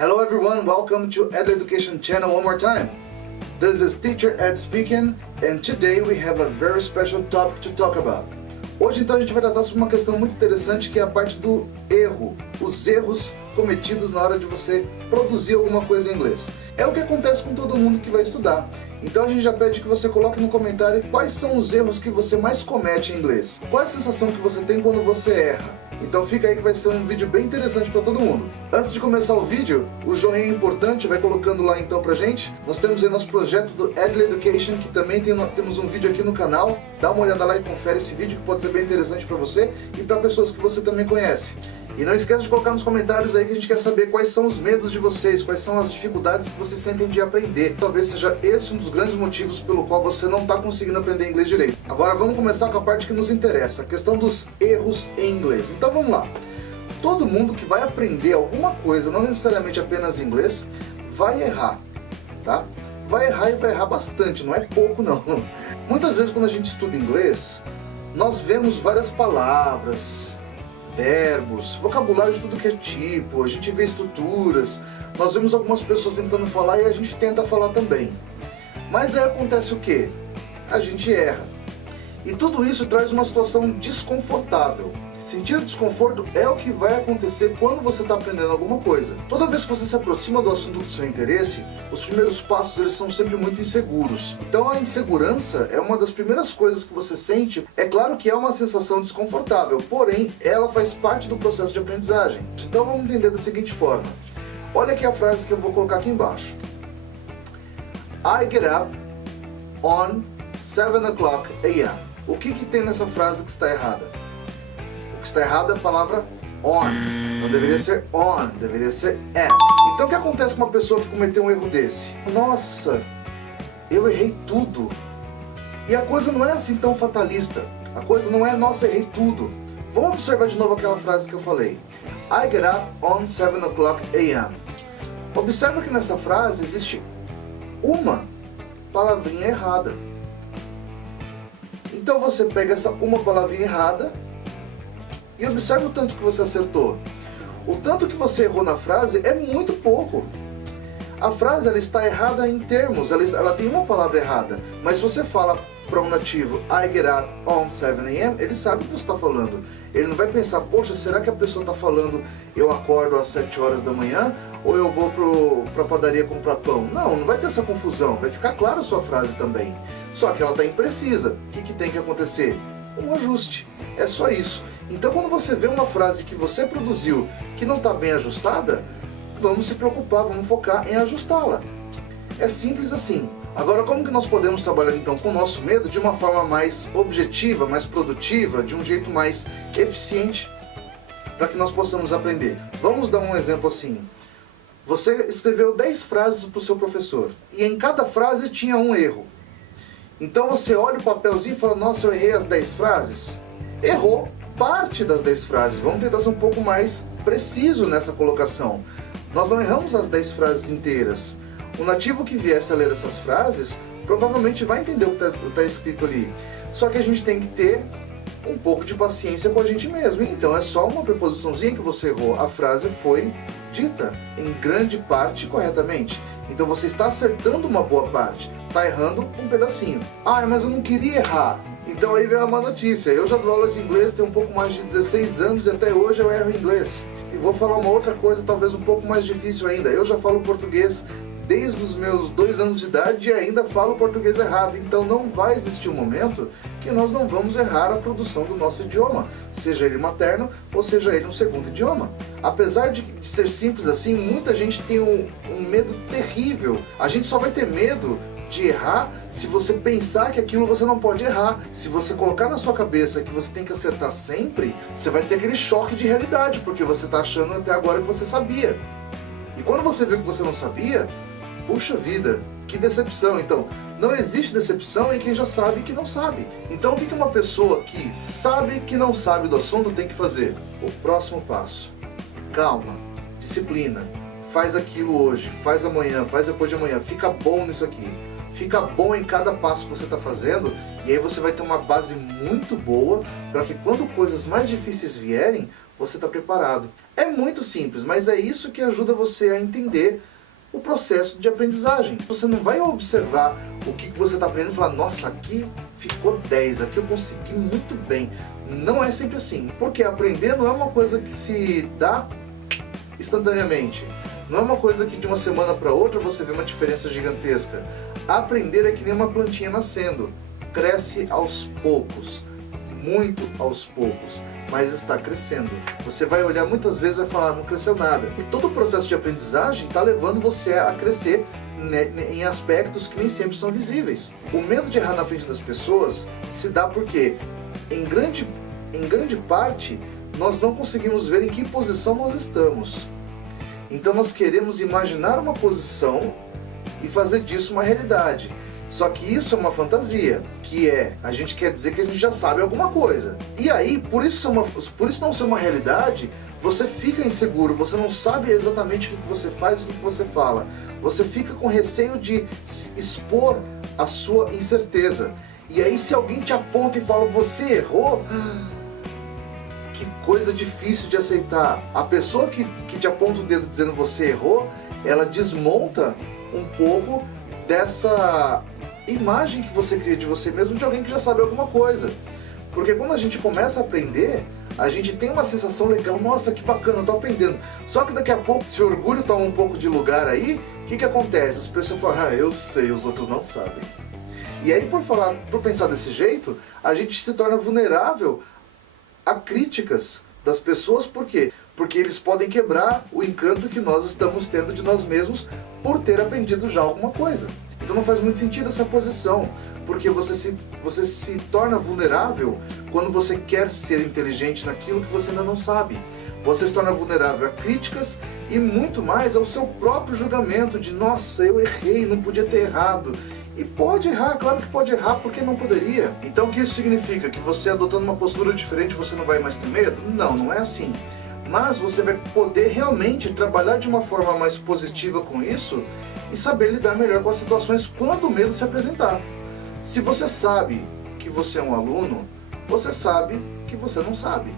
Hello everyone, welcome to Ed Education channel one more time. This is Teacher Ed speaking, and today we have a very special topic to talk about. Hoje então a gente vai tratar sobre uma questão muito interessante, que é a parte do erro, os erros cometidos na hora de você produzir alguma coisa em inglês. É o que acontece com todo mundo que vai estudar. Então a gente já pede que você coloque no comentário quais são os erros que você mais comete em inglês. Qual é a sensação que você tem quando você erra? Então fica aí que vai ser um vídeo bem interessante para todo mundo. Antes de começar o vídeo, o joinha é importante, vai colocando lá então pra gente. Nós temos aí nosso projeto do Ed Education, que também temos um vídeo aqui no canal. Dá uma olhada lá e confere esse vídeo, que pode ser bem interessante para você e para pessoas que você também conhece. E não esqueça de colocar nos comentários aí, que a gente quer saber quais são os medos de vocês, quais são as dificuldades que vocês sentem de aprender. Talvez seja esse um dos grandes motivos pelo qual você não está conseguindo aprender inglês direito. Agora vamos começar com a parte que nos interessa, a questão dos erros em inglês. Então vamos lá. Todo mundo que vai aprender alguma coisa, não necessariamente apenas inglês, vai errar, tá? Vai errar e vai errar bastante, não é pouco não. Muitas vezes quando a gente estuda inglês, nós vemos várias palavras, verbos, vocabulário de tudo que é tipo, a gente vê estruturas, nós vemos algumas pessoas tentando falar e a gente tenta falar também. Mas aí acontece o quê? A gente erra. E tudo isso traz uma situação desconfortável. Sentir desconforto é o que vai acontecer quando você está aprendendo alguma coisa. Toda vez que você se aproxima do assunto do seu interesse, os primeiros passos eles são sempre muito inseguros. Então a insegurança é uma das primeiras coisas que você sente. É claro que é uma sensação desconfortável, porém ela faz parte do processo de aprendizagem. Então vamos entender da seguinte forma. Olha aqui a frase que eu vou colocar aqui embaixo. I get up on 7 o'clock a.m. O que tem nessa frase que está errada? O que está errado é a palavra on. Não deveria ser on, deveria ser at. Então o que acontece com uma pessoa que cometeu um erro desse? Nossa, eu errei tudo. E a coisa não é assim tão fatalista. A coisa não é, nossa, errei tudo. Vamos observar de novo aquela frase que eu falei. I get up on 7 o'clock a.m. Observa que nessa frase existe uma palavrinha errada. Então você pega essa uma palavrinha errada e observa o tanto que você acertou. O tanto que você errou na frase é muito pouco. A frase ela está errada em termos, ela tem uma palavra errada. Mas se você fala para um nativo, I get up on 7 a.m., ele sabe o que você está falando. Ele não vai pensar, poxa, será que a pessoa está falando eu acordo às 7 horas da manhã ou eu vou para a padaria comprar pão? Não, não vai ter essa confusão, vai ficar clara a sua frase também. Só que ela está imprecisa. O que tem que acontecer? Um ajuste. É só isso. Então quando você vê uma frase que você produziu que não está bem ajustada, vamos se preocupar, vamos focar em ajustá-la. É simples assim. Agora, como que nós podemos trabalhar então com o nosso medo de uma forma mais objetiva, mais produtiva, de um jeito mais eficiente, para que nós possamos aprender? Vamos dar um exemplo assim. Você escreveu 10 frases para o seu professor, e em cada frase tinha um erro. Então você olha o papelzinho e fala, nossa, eu errei as 10 frases. Errou parte das 10 frases. Vamos tentar ser um pouco mais preciso nessa colocação. Nós não erramos as 10 frases inteiras. O nativo que viesse a ler essas frases provavelmente vai entender o que está escrito ali. Só que a gente tem que ter um pouco de paciência com a gente mesmo. Então é só uma preposiçãozinha que você errou. A frase foi dita em grande parte corretamente. Então você está acertando uma boa parte, está errando um pedacinho. Ah, mas eu não queria errar. Então aí vem uma má notícia. Eu já dou aula de inglês, tenho um pouco mais de 16 anos e até hoje eu erro inglês. E vou falar uma outra coisa, talvez um pouco mais difícil ainda. Eu já falo português desde os meus 2 anos de idade e ainda falo português errado. Então não vai existir um momento que nós não vamos errar a produção do nosso idioma, seja ele materno ou seja ele um segundo idioma. Apesar de ser simples assim, muita gente tem um medo terrível. A gente só vai ter medo de errar se você pensar que aquilo você não pode errar. Se você colocar na sua cabeça que você tem que acertar sempre, você vai ter aquele choque de realidade, porque você está achando até agora que você sabia. E quando você viu que você não sabia, puxa vida, que decepção. Então, não existe decepção em quem já sabe que não sabe. Então, o que uma pessoa que sabe que não sabe do assunto tem que fazer? O próximo passo. Calma, disciplina. Faz aquilo hoje, faz amanhã, faz depois de amanhã. Fica bom nisso aqui. fica bom em cada passo que você está fazendo, e aí você vai ter uma base muito boa para que quando coisas mais difíceis vierem, você está preparado. É muito simples, mas é isso que ajuda você a entender o processo de aprendizagem. Você não vai observar o que você está aprendendo e falar, nossa, aqui ficou 10, aqui eu consegui muito bem. Não é sempre assim, porque aprender não é uma coisa que se dá instantaneamente. Não é uma coisa que de uma semana para outra você vê uma diferença gigantesca. Aprender é que nem uma plantinha nascendo. Cresce aos poucos, muito aos poucos, mas está crescendo. Você vai olhar muitas vezes e vai falar, não cresceu nada. E todo o processo de aprendizagem está levando você a crescer em aspectos que nem sempre são visíveis. O medo de errar na frente das pessoas se dá porque, em grande parte, nós não conseguimos ver em que posição nós estamos. Então nós queremos imaginar uma posição e fazer disso uma realidade. Só que isso é uma fantasia, que a gente quer dizer que a gente já sabe alguma coisa. E aí, por isso não ser uma realidade, você fica inseguro, você não sabe exatamente o que você faz e o que você fala. Você fica com receio de expor a sua incerteza. E aí se alguém te aponta e fala, você errou, que coisa difícil de aceitar. A pessoa que te aponta o dedo dizendo você errou, ela desmonta um pouco dessa imagem que você cria de você mesmo, de alguém que já sabe alguma coisa. Porque quando a gente começa a aprender, a gente tem uma sensação legal, nossa, que bacana, eu tô aprendendo. Só que daqui a pouco, se o orgulho toma um pouco de lugar aí, o que acontece? As pessoas falam, ah, eu sei, os outros não sabem. E aí, por pensar desse jeito, a gente se torna vulnerável a críticas das pessoas. Por quê? Porque eles podem quebrar o encanto que nós estamos tendo de nós mesmos por ter aprendido já alguma coisa. Então não faz muito sentido essa posição, porque você se torna vulnerável quando você quer ser inteligente naquilo que você ainda não sabe. Você se torna vulnerável a críticas e muito mais ao seu próprio julgamento de, nossa, eu errei, não podia ter errado. E pode errar, claro que pode errar, porque não poderia. Então o que isso significa? Que você adotando uma postura diferente você não vai mais ter medo? Não, não é assim. Mas você vai poder realmente trabalhar de uma forma mais positiva com isso e saber lidar melhor com as situações quando o medo se apresentar. Se você sabe que você é um aluno, você sabe que você não sabe.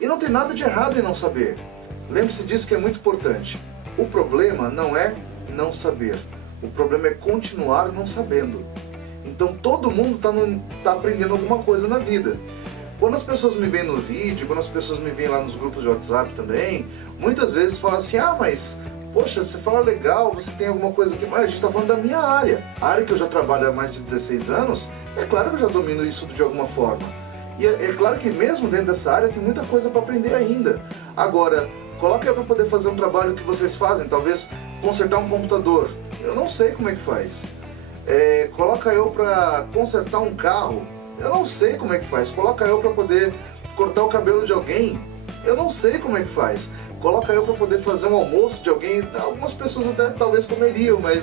E não tem nada de errado em não saber. Lembre-se disso, que é muito importante. O problema não é não saber. O problema é continuar não sabendo. Então todo mundo tá aprendendo alguma coisa na vida. Quando as pessoas me veem no vídeo, quando as pessoas me veem lá nos grupos de WhatsApp também, muitas vezes falam assim, ah, mas, poxa, você fala legal, você tem alguma coisa aqui, mas a gente está falando da minha área. A área que eu já trabalho há mais de 16 anos, é claro que eu já domino isso de alguma forma. E é claro que mesmo dentro dessa área tem muita coisa para aprender ainda. Agora, coloca eu para poder fazer um trabalho que vocês fazem, talvez consertar um computador. Eu não sei como é que faz. Coloca eu para consertar um carro. Eu não sei como é que faz. Coloca eu para poder cortar o cabelo de alguém. Eu não sei como é que faz. Coloca eu para poder fazer um almoço de alguém. Algumas pessoas até talvez comeriam, mas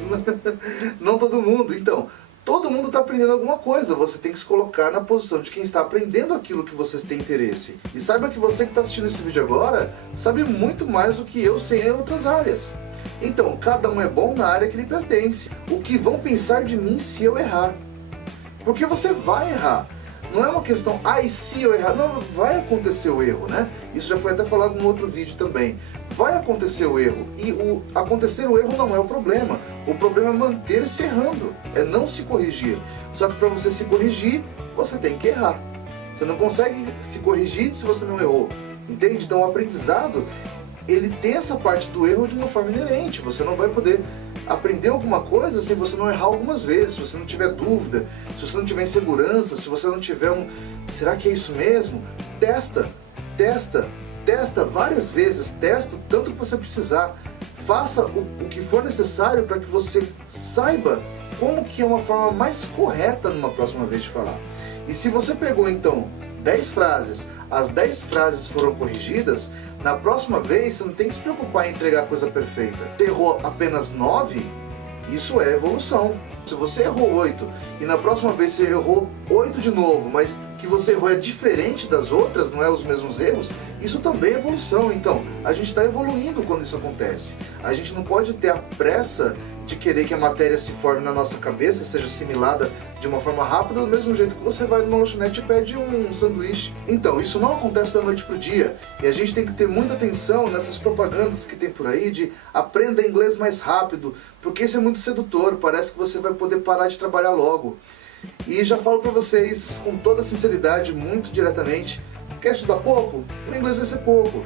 não todo mundo. Então, todo mundo está aprendendo alguma coisa. Você tem que se colocar na posição de quem está aprendendo aquilo que vocês têm interesse. E saiba que você que está assistindo esse vídeo agora sabe muito mais do que eu sei em outras áreas. Então, cada um é bom na área que lhe pertence. O que vão pensar de mim se eu errar? Porque você vai errar. Não é uma questão, e se eu errar? Não, vai acontecer o erro, né? Isso já foi até falado no outro vídeo também. Vai acontecer o erro. E acontecer o erro não é o problema. O problema é manter-se errando. É não se corrigir. Só que para você se corrigir, você tem que errar. Você não consegue se corrigir se você não errou. Entende? Então o aprendizado, ele tem essa parte do erro de uma forma inerente. Você não vai poder aprender alguma coisa se você não errar algumas vezes, se você não tiver dúvida, se você não tiver insegurança, se você não tiver será que é isso mesmo? Testa várias vezes, testa o tanto que você precisar. Faça o que for necessário para que você saiba como que é uma forma mais correta numa próxima vez de falar. E se você pegou então 10 frases, as 10 frases foram corrigidas, na próxima vez você não tem que se preocupar em entregar a coisa perfeita. Você errou apenas 9, isso é evolução. Se você errou 8 e na próxima vez você errou 8 de novo, mas que você errou é diferente das outras, não é os mesmos erros, isso também é evolução. Então, a gente está evoluindo quando isso acontece. A gente não pode ter a pressa de querer que a matéria se forme na nossa cabeça, seja assimilada de uma forma rápida, do mesmo jeito que você vai numa lanchonete e pede um sanduíche. Então, isso não acontece da noite pro dia, e a gente tem que ter muita atenção nessas propagandas que tem por aí de aprenda inglês mais rápido, porque isso é muito sedutor, parece que você vai poder parar de trabalhar logo. E já falo pra vocês com toda sinceridade, muito diretamente, quer estudar pouco? O inglês vai ser pouco.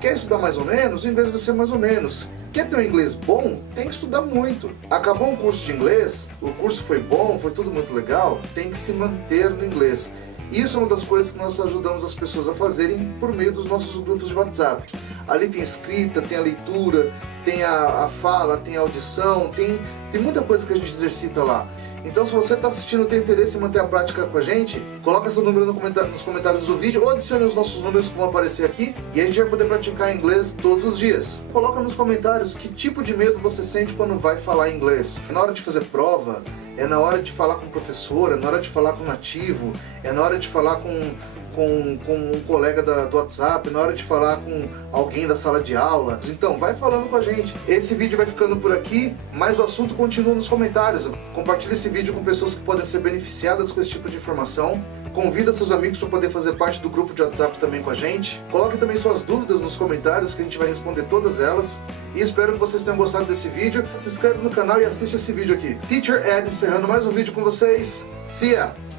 Quer estudar mais ou menos? O inglês vai ser mais ou menos. Quer ter um inglês bom? Tem que estudar muito. Acabou um curso de inglês, o curso foi bom, foi tudo muito legal, tem que se manter no inglês. Isso é uma das coisas que nós ajudamos as pessoas a fazerem por meio dos nossos grupos de WhatsApp. Ali tem a escrita, tem a leitura, tem a fala, tem a audição, tem muita coisa que a gente exercita lá. Então, se você está assistindo e tem interesse em manter a prática com a gente, coloca seu número nos comentários do vídeo ou adicione os nossos números que vão aparecer aqui e a gente vai poder praticar inglês todos os dias. Coloca nos comentários que tipo de medo você sente quando vai falar inglês. É na hora de fazer prova, é na hora de falar com o professor, é na hora de falar com o nativo, é na hora de falar com um colega do WhatsApp, na hora de falar com alguém da sala de aula. Então, vai falando com a gente. Esse vídeo vai ficando por aqui, mas o assunto continua nos comentários. Compartilhe esse vídeo com pessoas que podem ser beneficiadas com esse tipo de informação. Convida seus amigos para poder fazer parte do grupo de WhatsApp também com a gente. Coloque também suas dúvidas nos comentários que a gente vai responder todas elas. E espero que vocês tenham gostado desse vídeo. Se inscreve no canal e assiste esse vídeo aqui. Teacher Ed encerrando mais um vídeo com vocês. See ya!